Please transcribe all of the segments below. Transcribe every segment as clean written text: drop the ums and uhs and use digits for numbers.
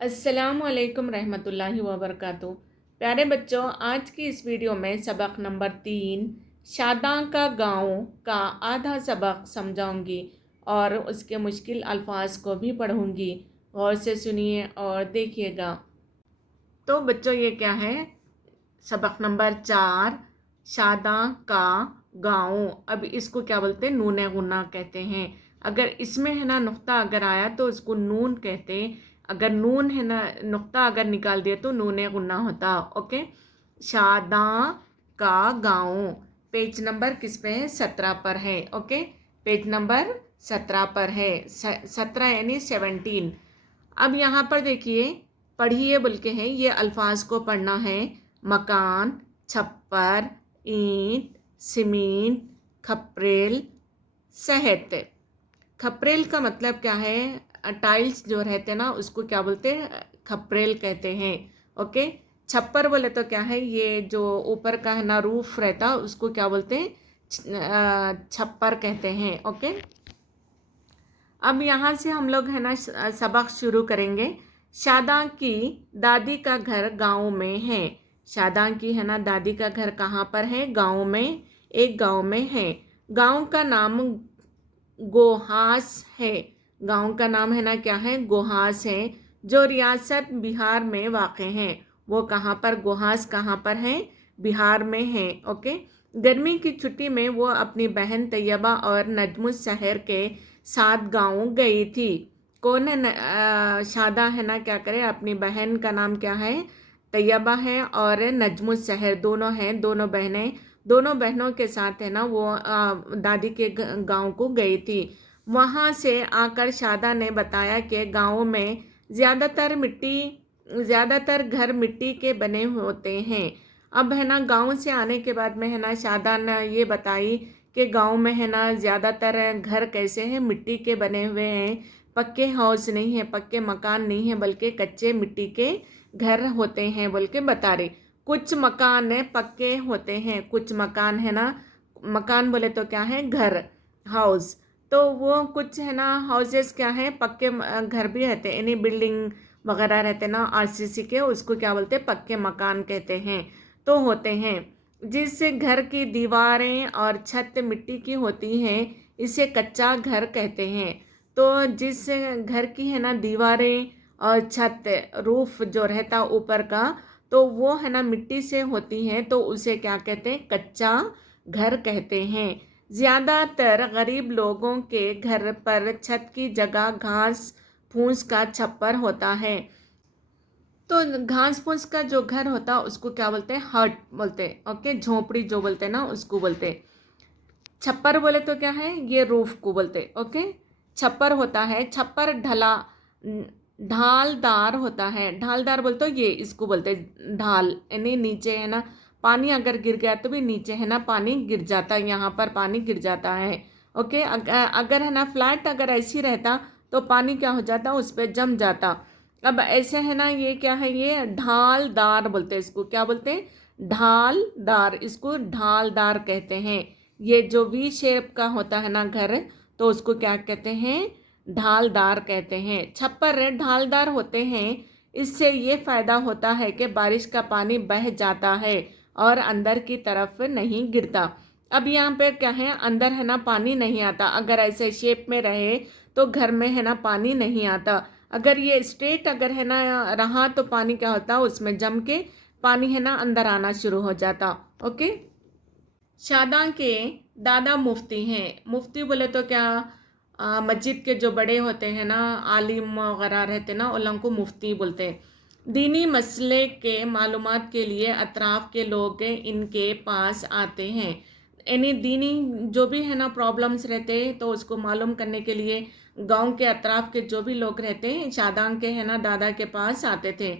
अस्सलामुअलैकुम रहमतुल्लाहि व बरकातुहू। प्यारे बच्चों, आज की इस वीडियो में सबक नंबर 3 शादा का गाँव का आधा सबक समझाऊंगी और उसके मुश्किल अल्फाज को भी पढ़ूंगी। गौर से सुनिए और देखिएगा। तो बच्चों, ये क्या है? सबक नंबर 4 शादा का गाँव। अब इसको क्या बोलते हैं? नून गुन्ना कहते हैं। अगर इसमें है ना नुक्ता अगर आया तो उसको नून कहते हैं। अगर नून है ना नुक्ता अगर निकाल दिया तो नून गुन्ना होता। ओके, शादा का गाँव। पेज नंबर किस पे है? 17 पर है। ओके, पेज नंबर 17 पर है। 17 यानी 17। अब यहाँ पर देखिए, पढ़िए बोल के हैं, ये अल्फाज को पढ़ना है। मकान, छप्पर, ईंट, सीमेंट, खपरेल, सहत। खपरेल का मतलब क्या है? टाइल्स जो रहते हैं ना उसको क्या बोलते हैं? खपरेल कहते हैं। ओके, छप्पर बोले तो क्या है? ये जो ऊपर का है ना रूफ रहता उसको क्या बोलते हैं? छप्पर कहते हैं। ओके, अब यहाँ से हम लोग है ना सबक शुरू करेंगे। शादा की दादी का घर गांव में है। शादा की है ना दादी का घर कहाँ पर है? गांव में। एक गांव में है। गांव का नाम गोहास है। गांव का नाम है ना क्या है? गोहास है, जो रियासत बिहार में वाक़ है। वो कहाँ पर? गोहास कहाँ पर है? बिहार में है। ओके, गर्मी की छुट्टी में वो अपनी बहन तैयबा और नजमुस शहर के साथ गाँव गई थी। कौन है शादा है ना क्या करे? अपनी बहन का नाम क्या है? तैयबा है, और नजमुस शहर दोनों हैं, दोनों बहनें। दोनों बहनों के साथ है ना वो दादी के गांव को गई थी। वहाँ से आकर शादा ने बताया कि गांव में ज़्यादातर घर मिट्टी के बने होते हैं। अब है ना गांव से आने के बाद में है ना शादा ने ये बताई कि गांव में है ना ज़्यादातर घर कैसे हैं? मिट्टी के बने हुए हैं। पक्के हाउस नहीं है, पक्के मकान नहीं है, बल्कि कच्चे मिट्टी के घर होते हैं बोल के बता रही। कुछ मकान पक्के होते हैं, कुछ मकान है ना, मकान बोले तो क्या है? घर, हाउस। तो वो कुछ है ना हाउसेस क्या है? पक्के घर भी रहते हैं, यानी बिल्डिंग वगैरह रहते हैं ना आरसीसी के, उसको क्या बोलते हैं? पक्के मकान कहते हैं। तो होते हैं जिससे घर की दीवारें और छत मिट्टी की होती हैं, इसे कच्चा घर कहते हैं। तो जिस घर की है ना दीवारें और छत, रूफ जो रहता ऊपर का, तो वो है ना मिट्टी से होती हैं, तो उसे क्या कहते हैं? कच्चा घर कहते हैं। ज़्यादातर गरीब लोगों के घर पर छत की जगह घास फूस का छप्पर होता है। तो घास फूस का जो घर होता उसको क्या बोलते हैं? हट बोलते हैं। ओके, झोपड़ी जो बोलते हैं ना उसको बोलते हैं। छप्पर बोले तो क्या है? ये रूफ को बोलते हैं। ओके, छप्पर होता है। छप्पर ढालदार होता है। ढालदार बोलते हो ये, इसको बोलते हैं ढाल, यानी नीचे है ना पानी अगर गिर गया तो भी नीचे है ना पानी गिर जाता है, यहाँ पर पानी गिर जाता है। ओके, अगर है ना फ्लैट अगर ऐसी रहता तो पानी क्या हो जाता? उस पर जम जाता। अब ऐसे है ना, ये क्या है? ये ढालदार बोलते हैं। इसको क्या बोलते हैं? ढालदार। इसको ढालदार कहते हैं। ये जो वी शेप का होता है ना घर, तो उसको क्या कहते हैं? ढालदार कहते हैं। छप्पर ढालदार होते हैं। इससे ये फ़ायदा होता है कि बारिश का पानी बह जाता है और अंदर की तरफ नहीं गिरता। अब यहाँ पे क्या है? अंदर है ना पानी नहीं आता। अगर ऐसे शेप में रहे तो घर में है ना पानी नहीं आता। अगर ये स्ट्रेट अगर है ना रहा तो पानी क्या होता? उसमें जम के पानी है ना अंदर आना शुरू हो जाता। ओके, शादा के दादा मुफ्ती हैं। मुफ्ती बोले तो क्या? मस्जिद के जो बड़े होते हैं ना, आलिम वगैरह रहते हैं ना, उन लोगों को मुफ्ती बोलते हैं। दीनी मसले के मालूमात के लिए अतराफ़ के लोग इनके पास आते हैं। यानी दीनी जो भी है ना प्रॉब्लम्स रहते हैं तो उसको मालूम करने के लिए गांव के अतराफ़ के जो भी लोग रहते हैं शादान के है ना दादा के पास आते थे।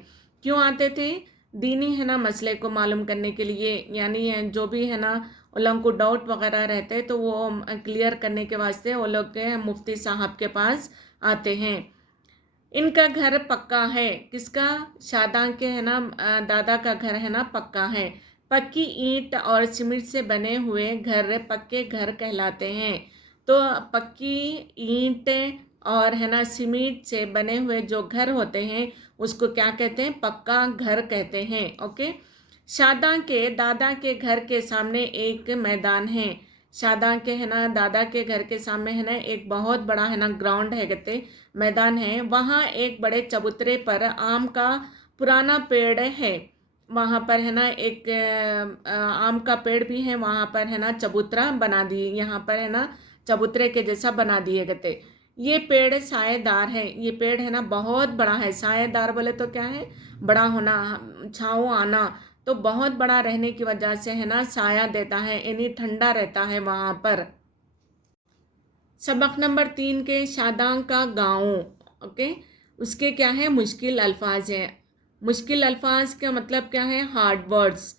क्यों आते थे? दीनी है ना मसले को मालूम करने के लिए, यानी जो भी है ना उन लोगों को डाउट वगैरह रहते हैं तो वो क्लियर करने के वास्ते वो लोग के मुफ्ती साहब के पास आते हैं। इनका घर पक्का है। किसका? शादा के है ना दादा का घर है ना पक्का है। पक्की ईंट और सीमेंट से बने हुए घर पक्के घर कहलाते हैं। तो पक्की ईंट और है ना सीमेंट से बने हुए जो घर होते हैं उसको क्या कहते हैं, पक्का घर कहते हैं। ओके। शादा के दादा के घर के सामने एक मैदान है। शादा के है ना दादा के घर के सामने है ना एक बहुत बड़ा है ना ग्राउंड है, कहते मैदान है। वहाँ एक बड़े चबूतरे पर आम का पुराना पेड़ है। वहाँ पर है ना एक आम का पेड़ भी है, वहाँ पर है ना चबूतरा बना दिए, यहाँ पर है ना चबूतरे के जैसा बना दिए गए। ये पेड़ सायेदार है, ये पेड़ है ना बहुत बड़ा है। सायेदार बोले तो क्या है, बड़ा होना, छाँव आना। तो बहुत बड़ा रहने की वजह से है ना साया देता है, यानी ठंडा रहता है वहाँ पर। सबक नंबर 3 के शादां का गाँव। ओके। उसके क्या है, मुश्किल अल्फाज हैं। मुश्किल अल्फाज का मतलब क्या है, हार्ड वर्ड्स।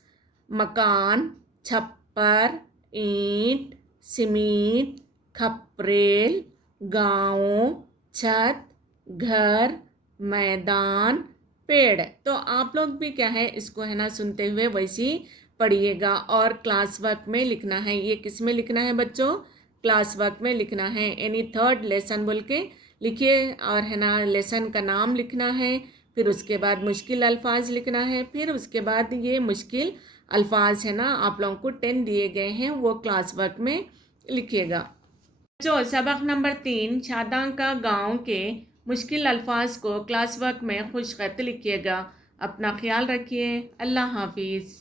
मकान, छप्पर, ईंट, सीमेंट, खपरेल, गाँव, छत, घर, मैदान, पेड़। तो आप लोग भी क्या है इसको है ना सुनते हुए वैसे ही पढ़िएगा और क्लास वर्क में लिखना है। ये किस में लिखना है बच्चों, क्लास वर्क में लिखना है, यानी थर्ड लेसन बोल के लिखिए। और है ना लेसन का नाम लिखना है, फिर उसके बाद मुश्किल अल्फाज लिखना है, फिर उसके बाद ये मुश्किल अल्फाज है ना आप लोगों को 10 दिए गए हैं वो क्लास वर्क में लिखिएगा। जो सबक नंबर 3 शादां का गाँव के मुश्किल अल्फाज को क्लास वर्क में खुशखत लिखिएगा। अपना ख्याल रखिए। अल्लाह हाफिज़।